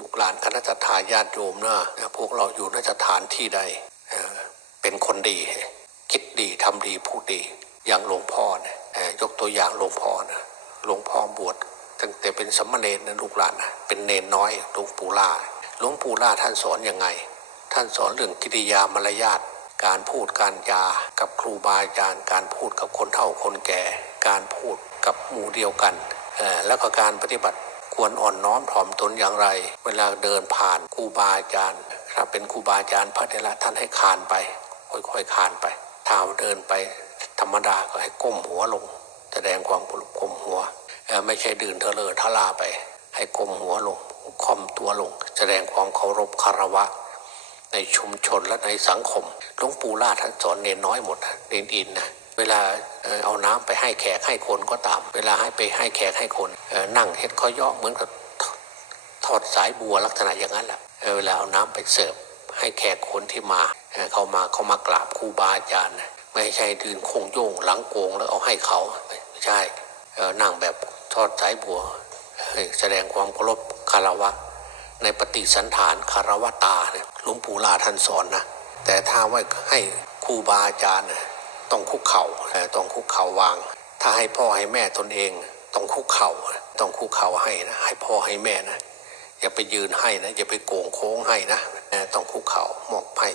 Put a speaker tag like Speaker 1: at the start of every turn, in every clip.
Speaker 1: ลูกหลานคณะทาญาติโยมนะพวกเราอยู่นสถานที่ใดเป็นคนดี คิดดีทำดีพูดดี อย่างหลวงพ่อเนี่ยยกตัวอย่างหลวงพ่อนะหลวงพ่อบวชตั้งแต่เป็นสมณเณรนะลูกหลานนะเป็นเนนน้อยหลวงปู่ล่าหลวงปู่ล่าท่านสอนยังไง ท่านสอนเรื่องกิริยามารยาทการพูดการจากับครูบาอาจารย์ การพูดกับคนเฒ่าคนแก่ การพูดกับหมู่เดียวกัน แล้วก็การปฏิบัติ ควรอ่อนน้อมถ่อมตนอย่างไร เวลาเดินผ่านครูบาอาจารย์ถ้าเป็นครูบาอาจารย์พระเถระท่านให้คานไป ค่อยๆคานไปถ้าเดินไปธรรมดาก็ให้ก้มหัวลง แสดงความเคารพก้มหัวไม่ใช่ดื่นเทเลอทะลาไป ให้ก้มหัวลงค่อมตัวลง แสดงความเคารพคารวะ ในชุมชนและในสังคมหลวงปู่ล่าท่านสอนเน้นน้อยหมดนะเนนอินนะ เวลาเอาน้ำไปให้แขกให้คนก็ตาม เวลาให้ไปให้แขกให้คนนั่งเฮ็ดข้อย่อเหมือนกับทอดสายบัวลักษณะอย่างนั้นแหละเวลาเอาน้ำไปเสิร์ฟให้แขกคนที่มาเขามาเขามากราบครูบาอาจารย์ไม่ใช่ดืนโคงโยงหลังโกงแล้วเอาให้เขาไม่ใช่นั่งแบบทอดสายบัวแสดงความเคารพคารวะ ในปฏิสันฐานคารวตาเนี่ยหลวงปู่ลาท่านสอนนะแต่ถ้าไว้ให้ครูบาอาจารย์ ต้องคุกเข่าเอ่อต้องคุกเข่าวาง ถ้าให้พ่อให้แม่ตนเอง ต้องคุกเข่าต้องคุกเข่าให้นะให้พ่อให้แม่นะอย่าไปยืนให้นะอย่าไปโกงโค้งให้นะต้องคุกเข่ามอบให้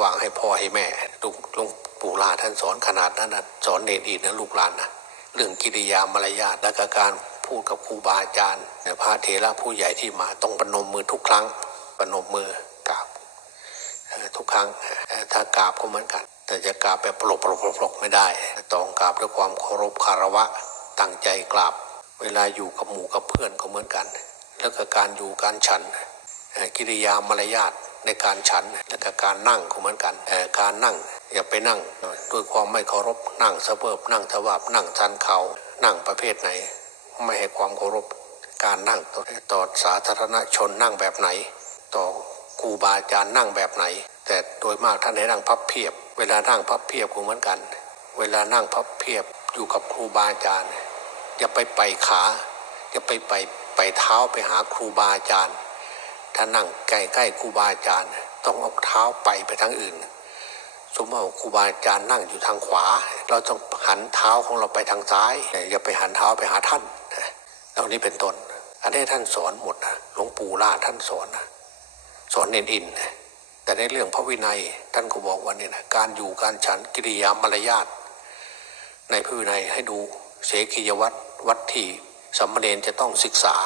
Speaker 1: วางให้พ่อให้แม่หลวงลงปู่ลาท่านสอนขนาดนั้นนะสอนเนรอีกนะลูกหลานนะเรื่องกิริยามารยาทและการพูดกับครูบาอาจารย์พระเถระผู้ใหญ่ที่มาต้องปนมมือทุกครั้งปนมมือกราบทุกครั้งถ้ากราบก็เหมือนกัน แต่จะกราบแบบปลกปลกปลกปลกไม่ได้ ต้องกราบด้วยความเคารพคารวะตั้งใจกราบ เวลาอยู่กับหมู่กับเพื่อนก็เหมือนกัน แล้วก็การอยู่การฉันกิริยามารยาทในการฉันและก็การนั่งก็เหมือนกันการนั่งอย่าไปนั่งด้วยความไม่เคารพนั่งเสเบิบนั่งทวาบนั่งชันเขา นั่งประเภทไหน ไม่ให้ความเคารพการนั่งต่อต่อสาธารณชนนั่งแบบไหน ต่อครูบาอาจารย์นั่งแบบไหน แต่โดยมากท่านให้นั่งพับเพียบ เวลานั่งพับเพียบก็เหมือนกัน เวลานั่งพับเพียบอยู่กับครูบาอาจารย์อย่าไปไปขาอย่าไปไปไปเท้าไปหาครูบาอาจารย์ ถ้านั่งใกล้ใกล้ๆครูบาอาจารย์ ต้องเอาเท้าไปไปทางอื่น สมมติว่าครูบาอาจารย์นั่งอยู่ทางขวา เราต้องหันเท้าของเราไปทางซ้าย อย่าไปหันเท้าไปหาท่านเหล่านี้เป็นต้นอันนี้ท่านสอนหมดนะหลวงปู่ล่าท่านสอนนะสอนเน้นอินนะ แต่ในเรื่องพระวินัยท่านก็บอกว่าเนี่ยนะการอยู่การฉันกิริยามารยาทในพระวินัยให้ดูเสขียวัตรวัดที่สามเณรจะต้องศึกษา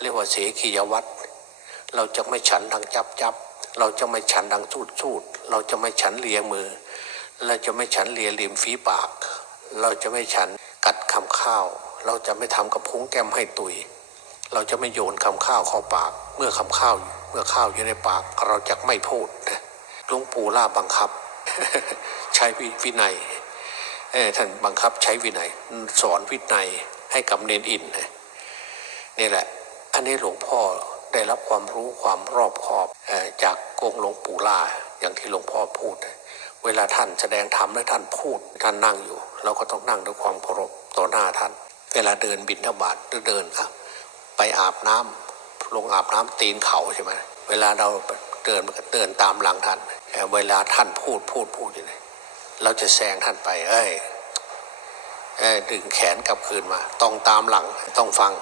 Speaker 1: เรียกว่าเสขียวัตรเราจะไม่ฉันดังจับจับเราจะไม่ฉันดังสูดสูดเราจะไม่ฉันเลียมือ เราจะไม่ฉันเลียริมฝีปาก เราจะไม่ฉันกัดคำข้าว เราจะไม่ทำกับพุ้งแก้มให้ตุย เราจะไม่โยนคำข้าวเข้าปาก เมื่อคำข้าวเมื่อข้าวอยู่ในปาก เราจะไม่พูดนะหลวงปู่ล่าบังคับ ใช้วินัยท่านบังคับใช้วินัย สอนวินัยให้กับเนนอินนี่แหละ อันนี้หลวงพ่อได้รับความรู้ความรอบคอบจากกงหลวงปู่ล่าอย่างที่หลวงพ่อพูด เวลาท่านแสดงธรรมและท่านพูดท่านนั่งอยู่ เราก็ต้องนั่งด้วยความเคารพต่อหน้าท่าน เวลาเดินบินทบาทหรือเดินครับ ไปอาบน้ำลงอาบน้ำตีนเขาใช่ไหมเวลาเราเดินมันก็เดินตามหลังท่านเวลาท่านพูดพูดพูดอย่างนี้เราจะแซงท่านไป เอ้ยเอ่อดึงแขนกลับคืนมา ต้องตามหลังต้องฟัง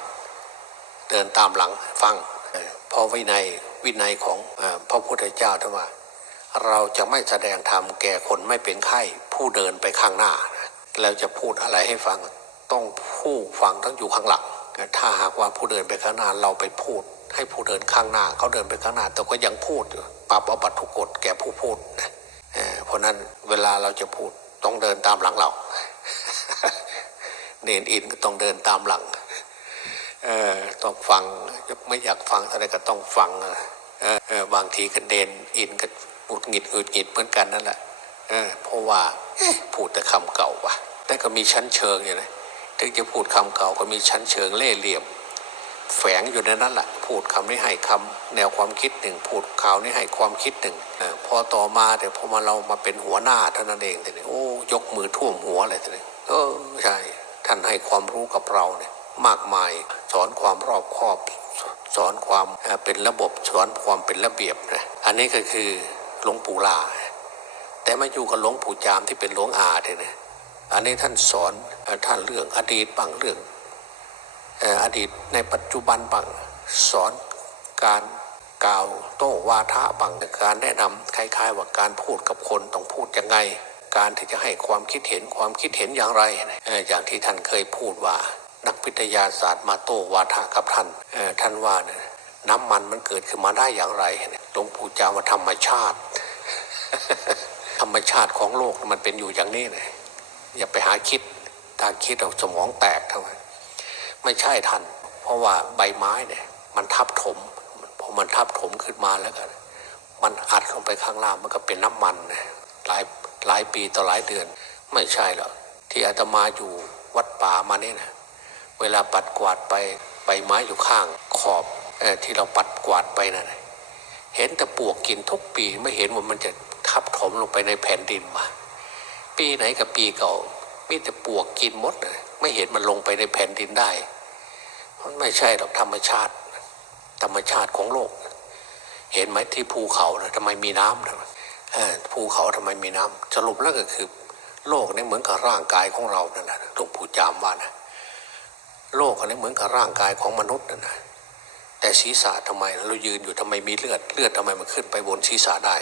Speaker 1: เดินตามหลังฟังเอ่อเพราะวินัยวินัยของอพระพุทธเจ้าท่านว่า เราจะไม่แสดงธรรมแก่คนไม่เป็นไข้ ผู้เดินไปข้างหน้า แล้วจะพูดอะไรให้ฟัง ต้องผู้ฟังต้องอยู่ข้างหลัง ถ้าหากว่าผู้เดินไปข้างหน้าเราไปพูด ให้ผู้เดินข้างหน้าเขาเดินไปข้างหน้าแต่ก็ยังพูดอยู่ปรับเอาบัตรทุกกฎแก่ผู้พูดนะเพราะนั้นเวลาเราจะพูดต้องเดินตามหลังเรา เนนอินก็ต้องเดินตามหลังเออต้องฟังไม่อยากฟังอะไรก็ต้องฟังเออบางทีก็เดนอินก็หงุดหงิดหงุดหงิดเหมือนกันนั่นแหละเออเพราะว่าพูดแต่คำเก่าว่ะแต่ก็มีชั้นเชิงอยู่นะ ถึงจะพูดคำเก่าก็มีชั้นเชิงเล่เหลี่ยม แฝงอยู่ในนั้นแหละพูดคำนี้ให้คำแนวความคิดหนึ่งพูดข่าวนี้ให้ความคิดหนึ่งพอต่อมาแต่พอมาเรามาเป็นหัวหน้าเท่านั้นเองแต่เนี่ยโอ้ยกมือท่วมหัวเลยแต่เนี่ยเออใช่ท่านให้ความรู้กับเราเนี่ยมากมายสอนความรอบคอบ สอนความเป็นระบบสอนความเป็นระเบียบนะอันนี้ก็คือหลวงปู่ลาแต่มาอยู่กับหลวงปู่จามที่เป็นหลวงอาเนี่ยนะ อันนี้ท่านสอนท่านเรื่องอดีตบางเรื่องอดีตในปัจจุบันบางสอนการกล่าวโต้วาทะบางการแนะนำคล้ายๆ ว่าการพูดกับคนต้องพูดยังไง การที่จะให้ความคิดเห็นความคิดเห็นอย่างไรอย่างที่ท่านเคยพูดว่า นักวิทยาศาสตร์มาโต้วาทะกับท่านท่านว่าน้ำมันมันเกิดขึ้นมาได้อย่างไรหลวงปู่จามว่าธรรมชาติ ธรรมชาติของโลกมันเป็นอยู่อย่างนี้เลย อย่าไปหาคิดถ้าคิดเอาสมองแตกทำไมไม่ใช่ท่านเพราะว่าใบไม้เนี่ย มันทับถมพอมันทับถมขึ้นมาแล้วกันมันอัดลงไปข้างล่างมันก็เป็นน้ำมันนหลายหลายปีต่อหลายเดือน ไม่ใช่หรอกที่อาตมาอยู่วัดป่ามาเนี่ยนะเวลาปัดกวาดไปใบไม้อยู่ข้างขอบอที่เราปัดกวาดไปนั่นเห็นแต่ปลวกกินทุกปีไม่เห็นว่ามันจะทับถมลงไปในแผ่นดินมา ปีไหนกับปีเก่ามีแต่ปวกกินมดไม่เห็นมันลงไปในแผ่นดินได้ มันไม่ใช่หรอกธรรมชาติ ธรรมชาติของโลก เห็นไหมที่ภูเขานะทำไมมีน้ำนะภูเขาทำไมมีน้ำสรุปแล้วก็คือโลกนี่เหมือนกับร่างกายของเรานั่นแหละหลวงปู่จามว่านะโลกอันนี้เหมือนกับร่างกายของมนุษย์นั่นนะแต่ศีรษะทำไมเรายืนอยู่ทำไมมีเลือดเลือดทำไมมันขึ้นไปบนศีรษะได้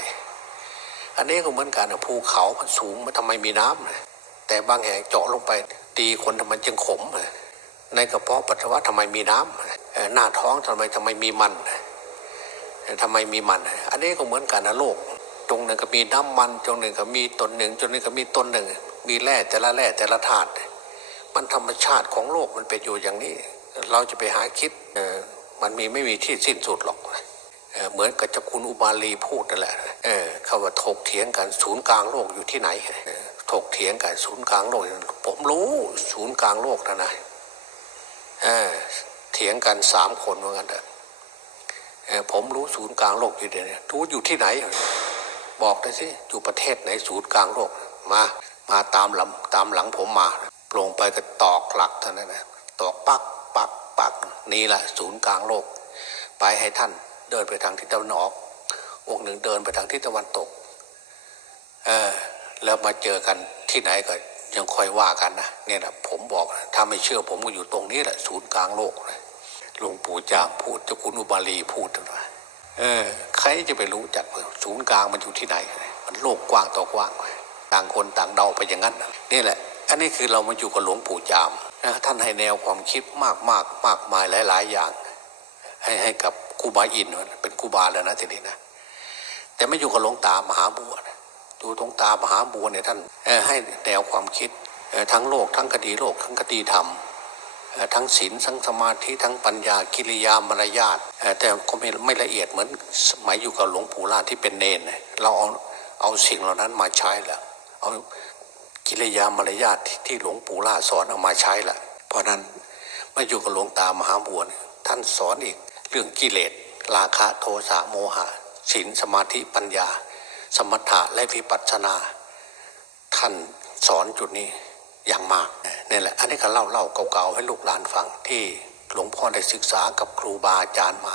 Speaker 1: อันนี้ก็เหมือนกันนะภูเขามันสูงมันทำไมมีน้ำแต่บางแห่งเจาะลงไปตีคนทำไมจึงขม ในกระเพาะปัสสาวะทำไมมีน้ำหน้าท้องทำไมทำไมมีมันทำไมมีมัน อันนี้ก็เหมือนกันนะโลก ตรงหนึ่งก็มีน้ำมัน ตรงหนึ่งก็มีตนหนึ่งตรงหนึ่งก็มีตนหนึ่ง มีแร่แต่ละแร่แต่ละธาตุมันธรรมชาติของโลกมันเป็นอยู่อย่างนี้ เราจะไปหาคิดมันมีไม่มีที่สิ้นสุดหรอก เหมือนกับเจ้าคุณอุบาลีพูดนั่นแหละเขาว่าถกเถียงกันศูนย์กลางโลกอยู่ที่ไหนถกเถียงกันศูนย์กลางโลก ผมรู้ศูนย์กลางโลกนะนะเออเถียงกันสามคนเหมือนกันเถอะผมรู้ศูนย์กลางโลกอยู่เดียวนี้รู้อยู่ที่ไหน บอกได้สิอยู่ประเทศไหนศูนย์กลางโลกมา มาตามลำตามหลังผมมาลงไปก็ตอกหลักเท่านั้นนะตอกปักปักปักนี่แหละศูนย์กลางโลก ไปให้ท่าน เดินไปทางทิศตะวันออก องค์หนึ่งเดินไปทางทิศตะวันตกเออแล้วมาเจอกันที่ไหนก็ยังค่อยว่ากันนะเนี่ยนะผมบอกนะถ้าไม่เชื่อผมก็อยู่ตรงนี้แหละศูนย์กลางโลกนะหลวงปู่จามพูดเจ้าคุณอุบาลีพูดนะเออ ใครจะไปรู้จักศูนย์กลางมันอยู่ที่ไหน มันโลกกว้างต่อกว้างต่างคนต่างเดาไปอย่างนั้นนี่แหละ อันนี้คือเรามาอยู่กับหลวงปู่จามนะท่านให้แนวความคิดมากมากมากมายหลาย ๆ อย่าง ให้ให้กับ ครูบาอินทร์เป็นครูบาแล้วนะทีนี้นะแต่ไม่อยู่กับหลวงตามหาบัวนะอยู่ตรงตามหาบัวเนี่ยท่านให้แนวความคิดทั้งโลกทั้งคดีโลกทั้งคดีธรรมทั้งศีลทั้งสมาธิทั้งปัญญากิริยามารยาทแต่ก็ไม่ไม่ละเอียดเหมือนสมัยอยู่กับหลวงปู่ล่าที่เป็นเนนเราเอาเอาสิ่งเหล่านั้นมาใช้แล้วเอากิริยามารยาทที่หลวงปู่ล่าสอนเอามาใช้ละเพราะนั้นมาอยู่กับหลวงตามหาบัวท่านสอนอีก เรื่องกิเลสราคะโทสะโมหะศีลสมาธิปัญญา สมถะและวิปัสสนา ท่านสอนจุดนี้อย่างมากนี่แหละ อันนี้ก็เล่าเล่าเก่าๆให้ลูกหลานฟังที่หลวงพ่อได้ศึกษากับครูบาอาจารย์มา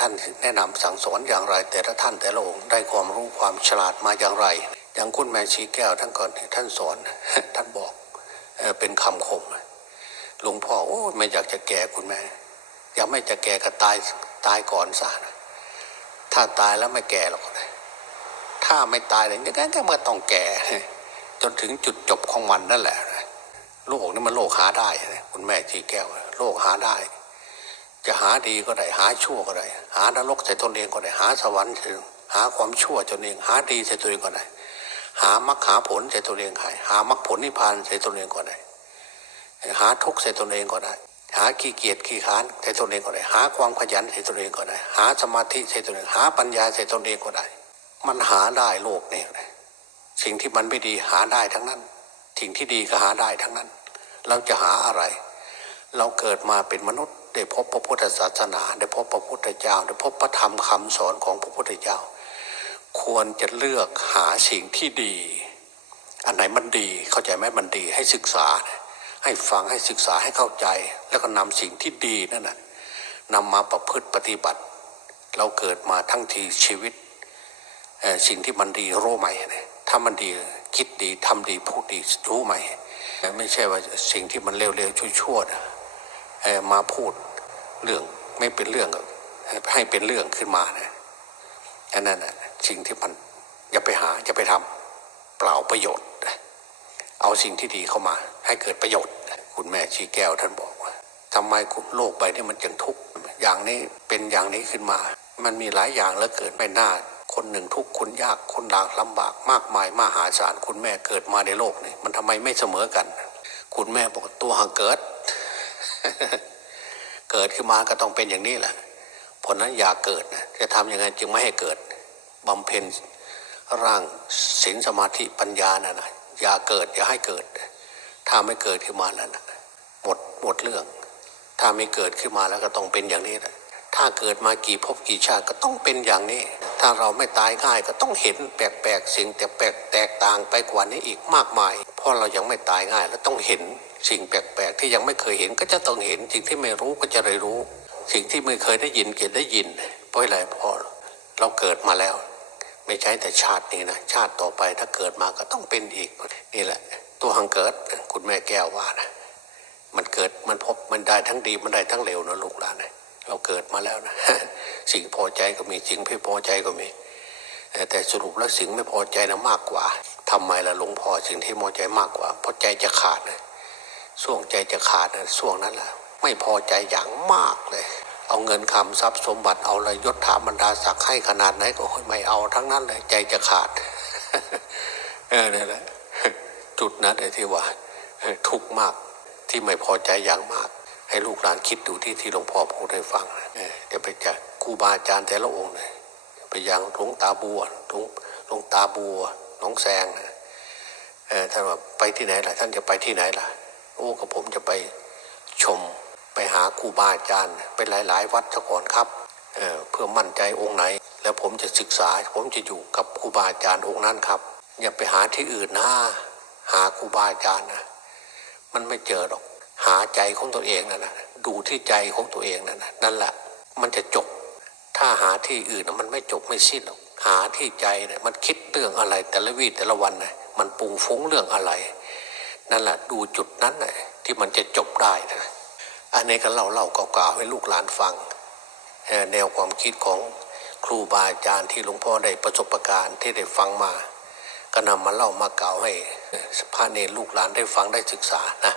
Speaker 1: ท่านแนะนำสั่งสอนอย่างไร แต่ละท่านแต่ละองค์ได้ความรู้ความฉลาดมาอย่างไร อย่างคุณแม่ชีแก้วท่านก่อนท่านสอนท่านบอกเป็นคำคมหลวงพ่อโอ้ไม่อยากจะแก่คุณแม่ ยากไม่จะแก่ก็ตายตายก่อนซะนะถ้าตายแล้วไม่แก่หรอกนะถ้าไม่ตายเลยยังไงก็มันต้องแก่ จนถึงจุดจบของมันนั่นแหละโลกนี่มันโลกหาได้นะคุณแม่ชีแก้วโลกหาได้ จะหาดีก็ได้หาชั่วก็ได้ หานรกใส่ตนเองก็ได้หาสวรรค์หาความชั่วตนเอง หาดีใส่ตัวเองก็ได้หามรรคหาผลใส่ตัวเองใครหามรรคผลนิพพานใส่ตัวเองก็ได้หาทุกข์ใส่ตนเองก็ได้ หาขี้เกียจขี้ค้านใส่ตนเองก็ได้หาความขยันใส่ตนเองก็ได้ หาสมาธิใส่ตนเองหาปัญญาใส่ตนเองก็ได้ มันหาได้โลกนี่สิ่งที่มันไม่ดีหาได้ทั้งนั้นสิ่งที่ดีก็หาได้ทั้งนั้น เราจะหาอะไร เราเกิดมาเป็นมนุษย์ ได้พบพระพุทธศาสนา ได้พบพระพุทธเจ้า ได้พบพระธรรมคำสอนของพระพุทธเจ้า ควรจะเลือกหาสิ่งที่ดี อันไหนมันดีเข้าใจไหมมันดีให้ศึกษา ให้ฟังให้ศึกษาให้เข้าใจ แล้วก็นำสิ่งที่ดีนั่นนะนำมาประพฤติปฏิบัติ เราเกิดมาทั้งทีชีวิต สิ่งที่มันดีรู้ไหม่ถ้ามันดีคิดดีทำดีพูดดีรู้ไหม่ไม่ใช่ว่าสิ่งที่มันเร็วๆชั่วๆนะมาพูดเรื่องไม่เป็นเรื่องให้เป็นเรื่องขึ้นมานะอันนั้นนะสิ่งที่มันอย่าไปหาอย่าไปทำเปล่าประโยชน์ เอาสิ่งที่ดีเข้ามา ให้เกิดประโยชน์ คุณแม่ชีแก้วท่านบอกว่าทำไมโลกใบนี้มันจึงทุกข์อย่างนี้เป็นอย่างนี้ขึ้นมา มันมีหลายอย่างแล้วเกิดไปหน้าคนหนึ่งทุกข์คนยากคนลางลำบากมากมายมหาศาลคุณแม่เกิดมาในโลกนี้มันทำไมไม่เสมอกัน คุณแม่บอกตัวหังเกิด เกิดขึ้นมาก็ต้องเป็นอย่างนี้แหละเพราะนั้นอย่าเกิดนะจะทำยังไงจึงไม่ให้เกิดบำเพ็ญร่างศีลสมาธิปัญญานะนะ อย่าเกิด อย่าให้เกิด ถ้าไม่เกิดขึ้นมาแล้วนะหมดหมดเรื่อง ถ้าไม่เกิดขึ้นมาแล้วก็ต้องเป็นอย่างนี้แหละถ้าเกิดมากี่ภพกี่ชาติก็ต้องเป็นอย่างนี้ ถ้าเราไม่ตายง่ายก็ต้องเห็นแปลกๆสิ่งแต่แปลกแตกต่างไปกว่านี้อีกมากมาย เพราะเรายังไม่ตายง่ายแล้วต้องเห็นสิ่งแปลกๆที่ยังไม่เคยเห็นก็จะต้องเห็น สิ่งที่ไม่รู้ก็จะได้รู้ สิ่งที่ไม่เคยได้ยินก็ได้ยินเพราะอะไรเพราะเราเกิดมาแล้ว ไม่ใช่แต่ชาตินี้นะชาติต่อไปถ้าเกิดมาก็ต้องเป็นอีกนี่แหละ ตัวหังเกิดคุณแม่แก้วว่านะมันเกิดมันพบมันได้ทั้งดีมันได้ทั้งเลวนะลูกหลานนะเราเกิดมาแล้วนะสิ่งพอใจก็มีสิ่งไม่พอใจก็มี แต่สรุปแล้วสิ่งไม่พอใจนะมากกว่าทำไมล่ะหลวงพ่อสิ่งที่พอใจมากกว่าเพราะใจจะขาดนะช่วงใจจะขาดนะช่วงนั้นแหละไม่พอใจอย่างมากเลย เอาเงินคำทรัพย์สมบัติเอาอะไรยศถาบรรดาศักดิ์ให้ขนาดไหนก็ไม่เอาทั้งนั้นเลยใจจะขาดเออนี่แหละจุดนั้นเลยที่ว่าทุกข์มากที่ไม่พอใจอย่างมาก ให้ลูกหลานคิดดูที่ที่หลวงพ่อพูดให้ฟังเดี๋ยวไปจากครูบาอาจารย์แต่ละองค์เลยไปยังหลวงตาบัวหลวงหลวงตาบัวหลวงแซงนะเออท่านว่าไปที่ไหนล่ะ ท่านจะไปที่ไหนล่ะ โอ้กับผมจะไปชม ไปหาครูบาอาจารย์ไปหลาย ๆ วัดซะก่อนครับเเพื่อมั่นใจองค์ไหน แล้วผมจะศึกษาผมจะอยู่กับครูบาอาจารย์องค์นั้นครับ อย่าไปหาที่อื่นนะหาครูบาอาจารย์นะมันไม่เจอหรอกหาใจของตัวเองนั่นนะดูที่ใจของตัวเองนั่นนะนั่นแหละมันจะจบ ถ้าหาที่อื่นนะมันไม่จบไม่สิ้นหรอกหาที่ใจเนี่ยมันคิดเรื่องอะไรแต่ละวีแต่ละวันนะมันปรุงฟุ้งเรื่องอะไร นั่นแหละดูจุดนั้นนะที่มันจะจบได้นะ อันนี้ก็เล่าเล่าเก่าๆให้ลูกหลานฟัง แนวความคิดของครูบาอาจารย์ที่หลวงพ่อได้ประสบการณ์ที่ได้ฟังมา ก็นำมาเล่ามาเก่าให้พระเนรลูกหลานได้ฟังได้ศึกษานะ